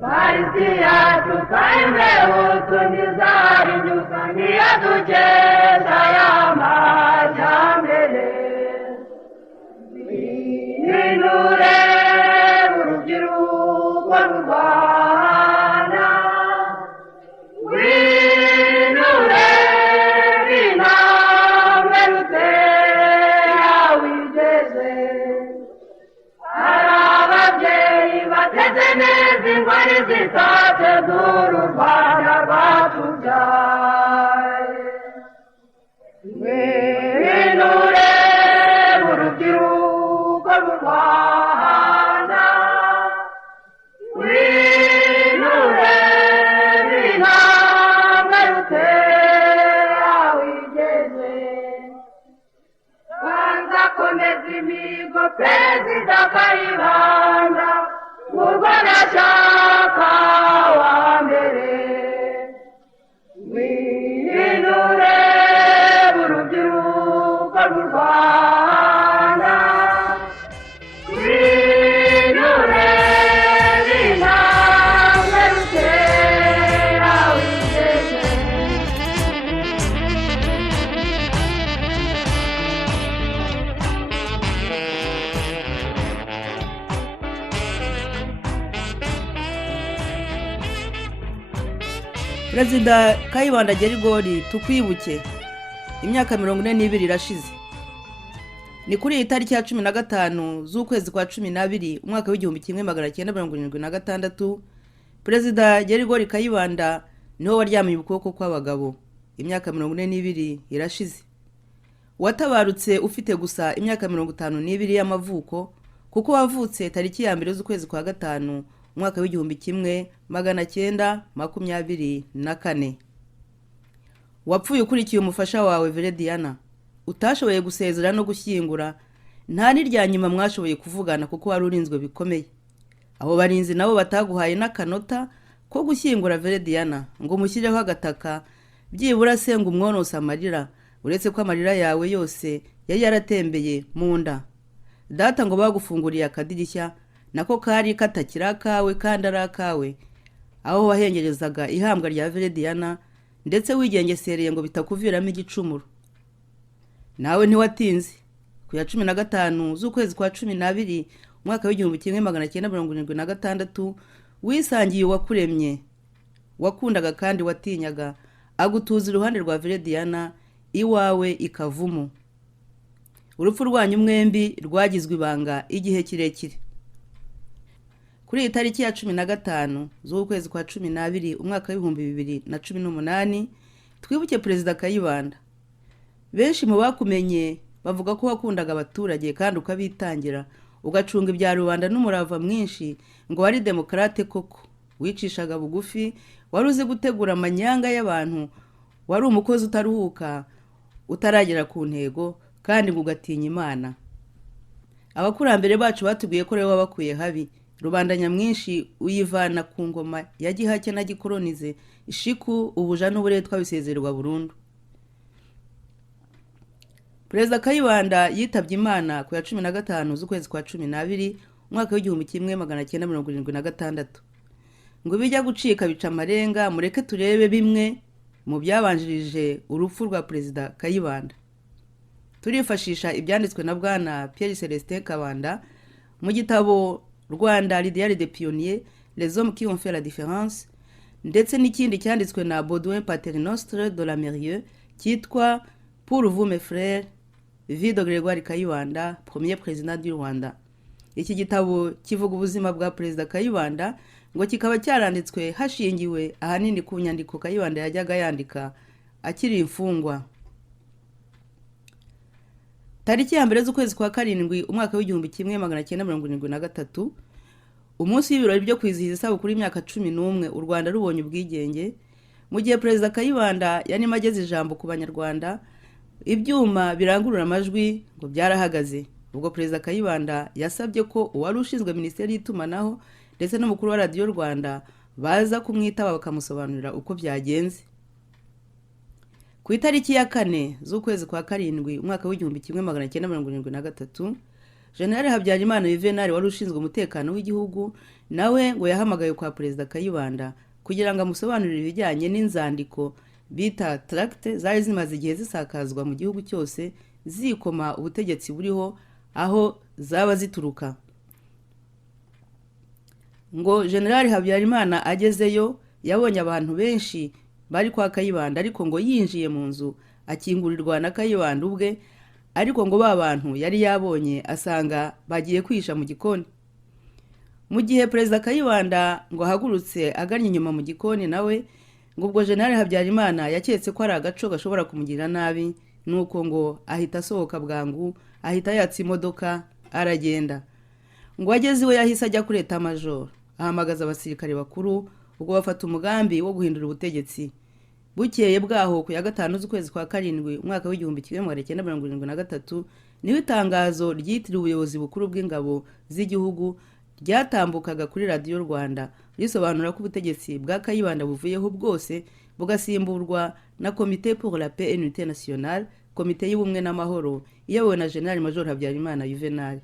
Parizia tukaimeo tunizari nyukani ya tucheza ya majambele Ninure urugiruko rwanda Winure binamwe rutera wigeze Arababyeyi bateze neza ingwari zitatse z'uru Rwanda rwatubyaye Winure urubyiruko rw'u Rwanda Winure binamwe rutera wigeze Banza komeza imigo Perezida Kayibanda Murwanashyaka wa mbere Winure urubyiruko rw'u Rwanda Winure binamwe rutera wigeze Perezida Kayibanda Gerigori tukwibuke imyaka 42 irashize. Ni kuri iyi tariki ya 15 z'ukwezi kwa 12 umwaka w'1976 Perezida Gerigori Kayibanda niho waryamiye ukuboko kw'abagabo. Imyaka 42 irashize. Watabarutse ufite gusa imyaka 52 y'amavuko kuko wavutse tariki ya 1 z'ukwezi kwa 5 umwaka w'1924. Wapfuye ukurikiye umufasha wawe Verediana. Utashoboye gusezera no gushyingura, nta n'irya nyuma mwashoboye kuvugana kuko wari urinzwe bikomeye. Abo barinzi nabo bataguhaye n'akanota ko gushyingura Verediana ngo mushyireho agataka byibura senga umwonosa amarira, uretse ko amarira yawe yose yari yaratembeye mu nda. Data ngo bagufunguriye akadirishya nako kari katakira kawe kandi arakawe, aho wahengerezaga ihambwa rya Verediana ndetse wigengesereye ngo bitakuviramo igicumuro. Nawe ntiwatinze ku ya 15 z'ukwezi kwa 12 umwaka w'1976 wisangiye wakuremye, wakundaga kandi watinyaga, agutuza iruhande rwa Verediana iwawe ikavumu. Urupfu rwanyu mwembi rwagizwe ibanga igihe kirekire. Kuri iyi tariki ya 15 z'ukwezi kwa 12 umwaka w'2018 twibuke Perezida Kayibanda. Benshi mu bakumenye bavuga ko wakundaga abaturage kandi ukabitangira, ugacunga ibya rubanda n'umurava mwinshi, ngo wari demokrate koko, wicishaga bugufi, wari uzi gutegura amanyanga y'abantu, wari umukozi utaruhuka, utaragera ku ntego kandi ngo ugatinya Imana. Abakurambere bacu batubwiye ko rero wabakuye habi, rubanda nyamwinshi uyivana ku ngoma ya gihake na gikolonize, ishiku ubuja n'uburetwa bisezerwa burundu. Perezida Kayibanda yitabye Imana ku ya 15 z'ukwezi kwa 12 umwaka w'1976. Ngo bijya gucika bica amarenga, mureke turebe bimwe mu byabanjirije urupfu rwa Perezida Kayibanda. Turifashisha ibyanditswe na Bwana Pierre Celestin Kabanda mu gitabo Rwanda l'idéal des pionniers, les hommes qui ont fait la différence, ndetse n'ikindi cyanditswe na Baudouin Paternostre de la Mérieux cyitwa Pour vous mes frères, vie de Grégoire Kayibanda, premier président du Rwanda. Iki gitabo kivuga ubuzima bwa Perezida Kayibanda, ngo kikaba cyaranditswe hashingiwe ahanini ku nyandiko Kayibanda yajyaga yandika akiri imfungwa. Tariki ya 1 z'ukwezi kwa 7 umwaka w'1973 umunsi w'ibirori byo kwizihiza isabukuru y'imyaka 11 u Rwanda rubonye ubwigenge, mu gihe Perezida Kayibanda yanima ageze ijambo ku banyarwanda, ibyuma birangurura amajwi ngo byarahagaze. Ubwo Perezida Kayibanda yasabye ko uwari ushinzwe Minisiteri y'Itumanaho ndetse n'umukuru wa Radio Rwanda baza kumwitaba bakamusobanurira uko byagenze. Ku itariki ya 4 z'ukwezi kwa 7 umwaka w'1973 General Habyarimana Juvenal wari ushinzwe umutekano w'igihugu nawe ngo yahamagaye kwa Perezida Kayibanda kugira ngo amusobanurire ibijyanye n'inzandiko bita tract zari zimaze igihe zisakazwa mu gihugu cyose zikoma ubutegetsi buriho aho zaba zituruka. Ngo General Habyarimana agezeyo yabonye abantu benshi bari kwa Kayibanda, ariko ngo yinjiye mu nzu akingurirwa na Kayibanda ubwe, ariko ngo ba bantu yari yabonye asanga bagiye kwisha mu gikoni. Mu gihe Perezida Kayibanda ngo ahagurutse aganye inyuma mu gikoni nawe, ngo ubwo General Habyarimana yaketse ko ari agaco gashobora kumugirira nabi, nuko ngo ahita asohoka bwangu, ahita yatsa imodoka aragenda. Ngo ageze iwe yahise ajya kuri Etat Major, ahamagaza abasirikare bakuru, ubwo bafata umugambi wo guhindura ubutegetsi. Bukeye bwaho ku ya 5 z'ukwezi kwa karindwi umwaka w'1973 niho itangazo ryitiriwe ubuyobozi bukuru bw'ingabo z'igihugu ryatambukaga kuri Radio Rwanda risobanura ko ubutegetsi bwa Kayibanda buvuyeho bwose bugasimburwa na Comité pour la paix et l'unité nationale, komite y'ubumwe n'amahoro iyobowe na General Major Habyarimana Juvenal.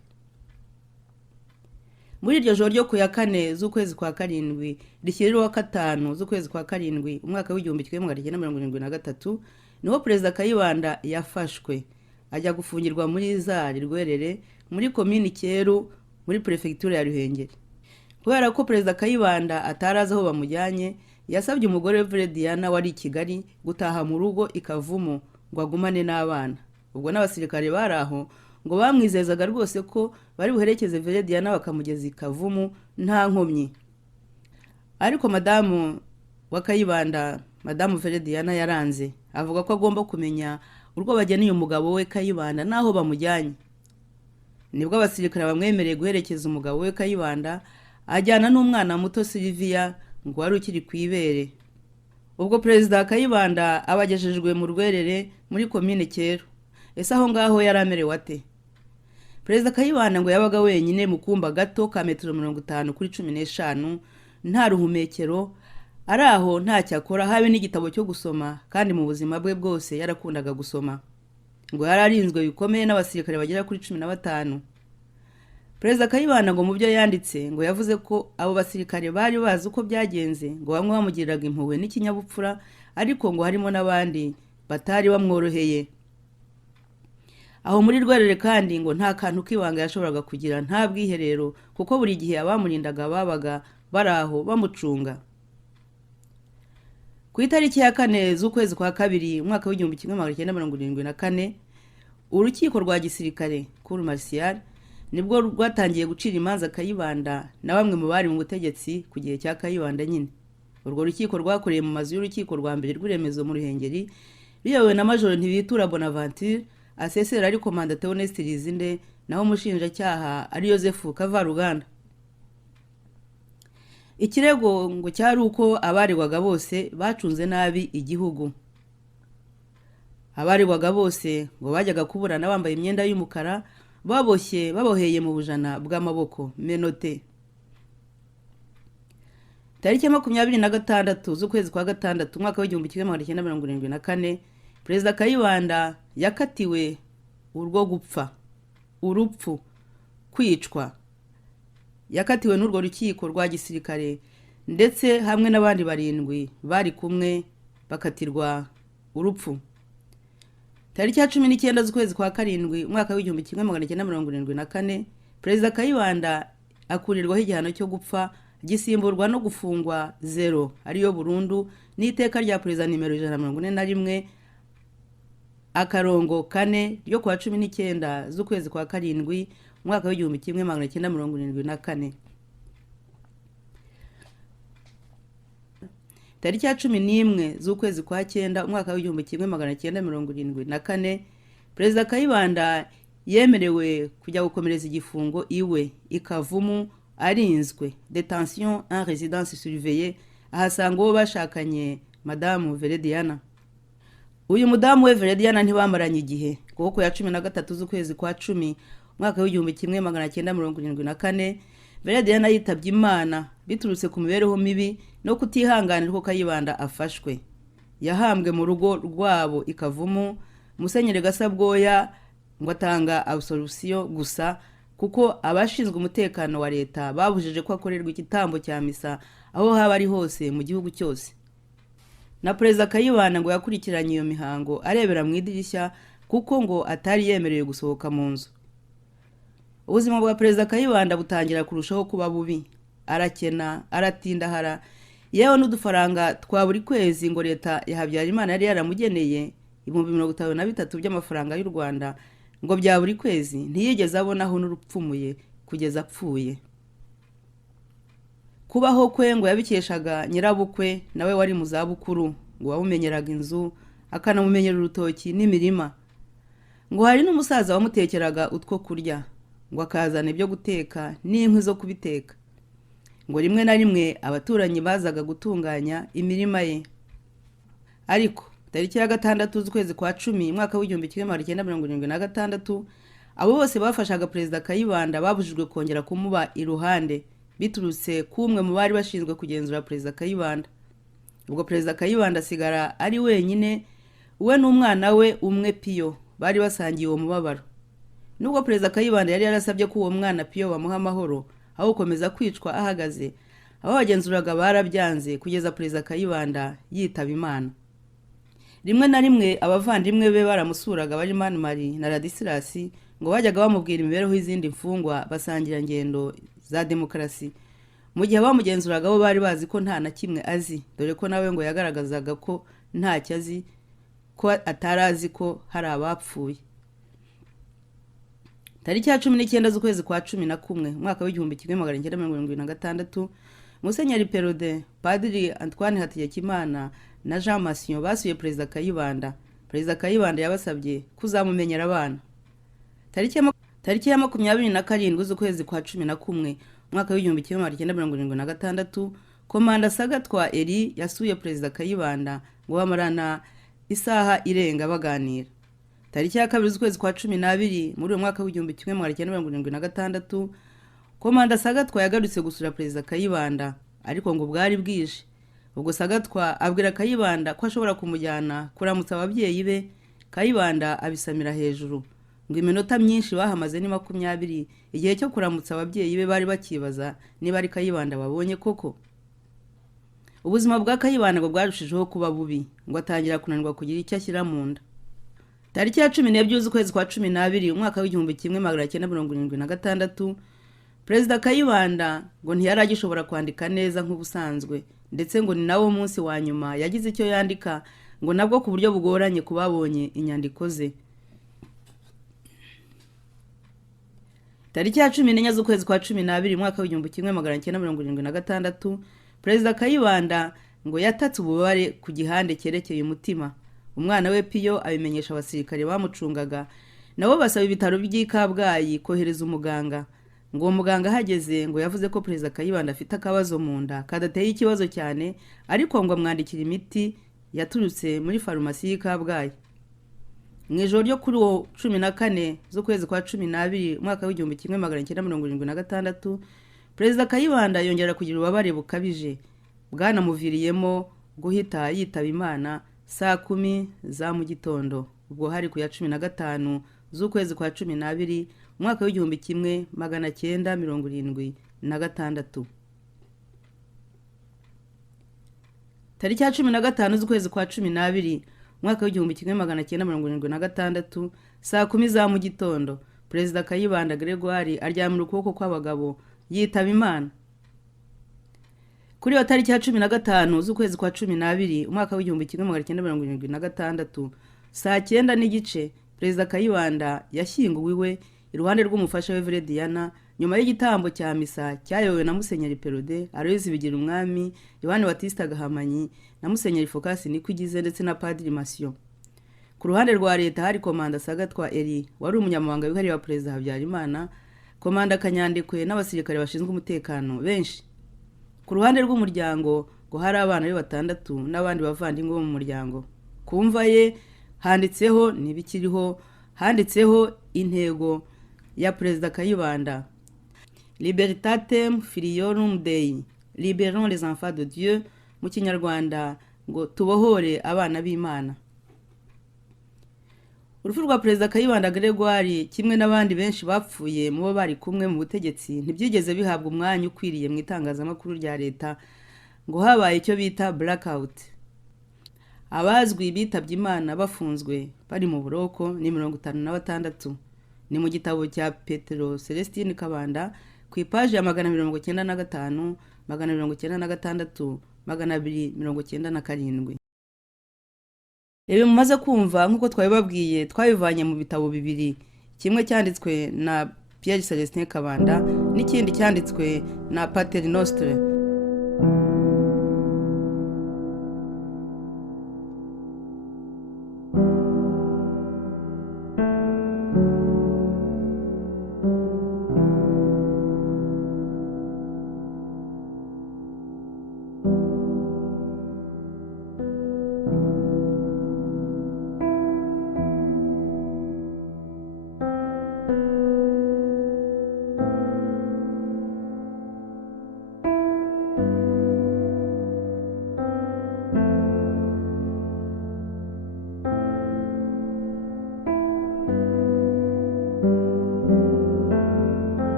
Muri iryo joro ryo ku ya 4 z'ukwezi kwa karindwi rishyiriraho 5 z'ukwezi kwa karindwi umwaka w'1973 niho Perezida Kayibanda yafashwe ajya gufungirwa muri Zari Rwerere muri komini Cyeru muri prefecture ya Ruhengeri. Kubera ko Perezida Kayibanda ataraza aho bamujyanye, yasabye umugore we Diana wari i Kigali gutaha mu rugo ikavumo ngo agumane n'abana. Ubwo n'abasirikare baraho ngo bamwizezaga rwose ko bari buherekeze Diana bakamugeza ikavumu nta nkomyi. Ariko madamu wa Kayibanda, madamu Diana yaranze, avuga ko agomba kumenya urwo bageneye umugabo we Kayibanda naho bamujyanye. Nibwo abasirikare bamwemereye guherekeza umugabo we Kayibanda, ajyana n'umwana muto Sylvia ngo wari ukiri kwibere. Ubwo Perezida Kayibanda abagejejwe mu Rwerere muri komine Cyeru. Ese aho ngaho yaramerewe ate? Perezida Kayibanda ngo yabaga wenyine mu kumba gato ka metero 50 kuri 15, nta ruhumekero, ari aho nta cyakora habe n'igitabo cyo gusoma, kandi mu buzima bwe bwose yarakundaga gusoma. Ngo yararinzwe bikomeye n'abasirikare bagera kuri 15. Perezida Kayibanda ngo mu byo yanditse ngo yavuze ko abo basirikare bari bazi uko byagenze, ngo bamwe bamugiriraga impuhwe n'ikinyabupfura, ariko ngo harimo n'abandi batari bamworoheye. Aho muri Rwerere kandi ngo nta kantu k'ibanga yashoboraga kugira, nta bwiherero, kuko buri gihe abamurindaga babaga baraho bamucunga. Ku itariki ya 4 z'ukwezi kwa kabiri umwaka w'1974 urukiko rwa gisirikare Cour martiale nibwo rwatangiye gucira imanza Kayibanda na bamwe mu bari mu butegetsi ku gihe cya Kayibanda nyine. Urwo rukiko rwakoreye mu mazu y'urukiko rwa mbere rw'Iremezo mu Ruhengeri, riyobowe na Major Ntibitura Bonaventure, asesera ari Komanda Theoneste Rizinde, naho umushinjacyaha ari Joseph Kavaruganda. Ikirego ngo cyari uko abaregwaga bose bacunze nabi igihugu. Abaregwaga bose ngo bajyaga kuburana bambaye imyenda y'umukara, baboheye mu bujana bw'amaboko menote. Tariki 26 z'ukwezi kwa gatandatu umwaka w'1974 Perezida Kayibanda yakatiwe urwo gupfa, urupfu, kwicwa. Yakatiwe n'urwo rukiko rwa gisirikare ndetse hamwe n'abandi 7 bari kumwe bakatirwa urupfu. Tariki ya 19 z'ukwezi kwa karindwi umwaka w'1974 Perezida Kayibanda akurirwaho igihano cyo gupfa, gisimburwa no gufungwa 0 ariyo burundu n'iteka rya Perezida nimero 141 akarongo 4 ryo kwa 19 z'ukwezi kwa karindwi umwaka w'1974. Tariki ya 11 z'ukwezi kwa 9 umwaka w'1974 Perezida Kayibanda yemerewe kujya gukomereza igifungo iwe ikavumu arinzwe, detention en résidence surveillée, ahasanga uwo bashakanye madamu Diana. Uyu mudamu we Diana ntibamaranye igihe, kuko ya 13 z'ukwezi kwa 10 umwaka w'1974 Diana yitabye Imana biturutse ku mibereho mibi no kutihanganira ko Kayibanda afashwe. Yahambwe mu rugo rwabo ikavumu. Musenyeri Gasabwoya ngo atanga absolution gusa kuko abashinzwe umutekano wa leta babujije ko akorerwa igitambo cya misa aho haba ari hose mu gihugu cyose. Na Perezida Kayibanda ngo yakurikiranye iyo mihango arebera mu idirishya kuko ngo atari yemerewe gusohoka mu nzu. Ubuzima bwa Perezida Kayibanda butangira kurushaho kuba bubi, arakena, aratindahara, yewe n'udufaranga twa buri kwezi ngo leta ya Habyarimana yari yaramugeneye 53,000 by'amafaranga y'u Rwanda ngo bya buri kwezi ntiyigeze abonaho n'urupfumuye kugeza apfuye. Kubaho kwe ngo yabikeshaga nyirabukwe nawe wari mu zabukuru, ngo wamumenyeraga inzu akanamumenyera urutoki n'imirima. Ngo hari n'umusaza wamutekeraga utwo kurya, ngo akazana ibyo guteka n'inkwi zo kubiteka. Ngo rimwe na rimwe abaturanyi bazaga gutunganya imirima ye. Ariko tariki ya 6 z'ukwezi kwa 10 mwaka w'1976 abo bose bafashaga Perezida Kayibanda babujijwe kongera kumuba iruhande biturutse kumwe mu bari bashinzwe kugenzura Perezida Kayibanda. Ubwo Perezida Kayibanda asigara ari wenyine, we n'umwana we umwe Piyo bari basangiye uwo mubabaro. Nubwo Perezida Kayibanda yari yarasabye ko uwo mwana Piyo bamuha amahoro aho gukomeza kwicwa ahagaze, abo bagenzuraga barabyanze kugeza Perezida Kayibanda yitaba Imana. Rimwe na rimwe abavandimwe be baramusuraga bari Mani Marie na Ladislas ngo bajyaga bamubwira imibereho y'izindi mfungwa basangira ngendo za demokarasi. Mu gihe bamugenzuraga bo bari bazi ko nta na kimwe azi, dore ko nawe ngo yagaragazaga ko ntacyo azi, ko atarazi ko hari abapfuye. Tariki ya 19 z'ukwezi kwa 11 mwaka w'1976 Musenyeri Perode, Padiri Antoine Hategekimana na Jean Massion basuye Perezida Kayibanda. Perezida Kayibanda yabasabye kuzamumenyera abana. Tariki ya 27 z'ukwezi kwa 11 mwaka w'1976 Komanda Sagatwa Eri yasuye Perezida Kayibanda ngo bamarana isaha irenga baganira. Tariki ya 2 z'ukwezi kwa 12 muri uwo mwaka w'1976 Komanda Sagatwa yagarutse gusura Perezida Kayibanda, ariko ngo bwari bwije. Ubwo Sagatwa abwira Kayibanda ko ashobora kumujyana kuramutsa ababyeyi be. Kayibanda abisamira hejuru. Ngo iminota myinshi bahamaze ni 20, igihe cyo kuramutsa ababyeyi be bari bakibaza niba ari Kayibanda babonye koko. Ubuzima bwa Kayibanda ngo bwarushijeho kuba bubi, ngo atangira kunanirwa kugira icyo ashyira mu nda. Tariki ya 12 z'ukwezi kwa 12 umwaka w'1976 Perezida Kayibanda ngo ntiyaragishobora kwandika neza nk'ubusanzwe, ndetse ngo ni nawo munsi wa nyuma yagize icyo yandika, ngo nabwo ku buryo bugoranye kubabonye inyandiko ze. Tariki ya 14 z'ukwezi kwa 12 mwaka w'1976 Perezida Kayibanda ngo yatatse ububare ku gihande cyerekeye umutima. Umwana we Piyo abimenyesha abasirikare bamucungaga, nabo basaba ibitaro by'i Kabgayi kohereza umuganga. Ngo umuganga hageze ngo yavuze ko Perezida Kayibanda afite akabazo mu nda kadateye ikibazo cyane, ariko ngo amwandikira imiti yaturutse muri farumasi y'i Kabgayi. Mu ijoro ryo kuri 14 z'ukwezi kwa 12 mwaka w'1976 Perezida Kayibanda yongera kugira ububabare bukabije, bwanamuviriyemo guhita yitaba Imana saa 10 za mu gitondo. Ubwo hari ku ya 15 z'ukwezi kwa 12 mwaka w'1976. Tariki ya 15 z'ukwezi kwa 12 mwaka w'1976 saa 10 za mu gitondo Perezida Kayibanda Gregoire aryamira ukuboko kw'abagabo yitaba Imana. Kuri iyo tariki ya 15 z'ukwezi kwa 12 umwaka w'1976 saa 9 n'igice Perezida Kayibanda yashyinguwe iwe iruhande rw'umufasha we Verediana nyuma y'igitambo cya misa cyayobowe na Musenyeri Perode, Aloys Bigirumwami, Yohani Batista Gahamanyi na Musenyeri Focas Nikugize ndetse na Padiri Massion. Ku ruhande rwa leta hari Komanda Sagatwa Eri wari umunyamabanga wihariye wa Perezida Habyarimana, Komanda Kanyandekwe n'abasirikare bashinzwe umutekano benshi. Ku ruhande rw'umuryango ngo hari abana be 6 n'abandi bavandimwe bo mu muryango. Kumva ye handitseho nibikiriho, handitseho intego ya Perezida Kayibanda: Libertatem Filiorum Dei, libérons les enfants de Dieu, mu Kinyarwanda ngo tubohore abana b'Imana. urupfu rwa perezida kayibanda gregoire kimwe n'abandi benshi bapfuye mu bo bari kumwe mu butegetsi ntibyigeze bihabwa umwanya ukwiriye mu itangazamakuru rya leta ngo habaye icyo bita blackout. Abazwi bitabye imana bafunzwe bari mu buroko ni 56. Ni mu gitabo cya Petero Celestine Kabanda ku ipaji ya 195, 196, 297. Ibi mumaze kumva nk'uko twabibabwiye twabivanye mu bitabo bibiri, kimwe cyanditswe na Pierre Celestin Kabanda n'ikindi cyanditswe na Pater Nostre.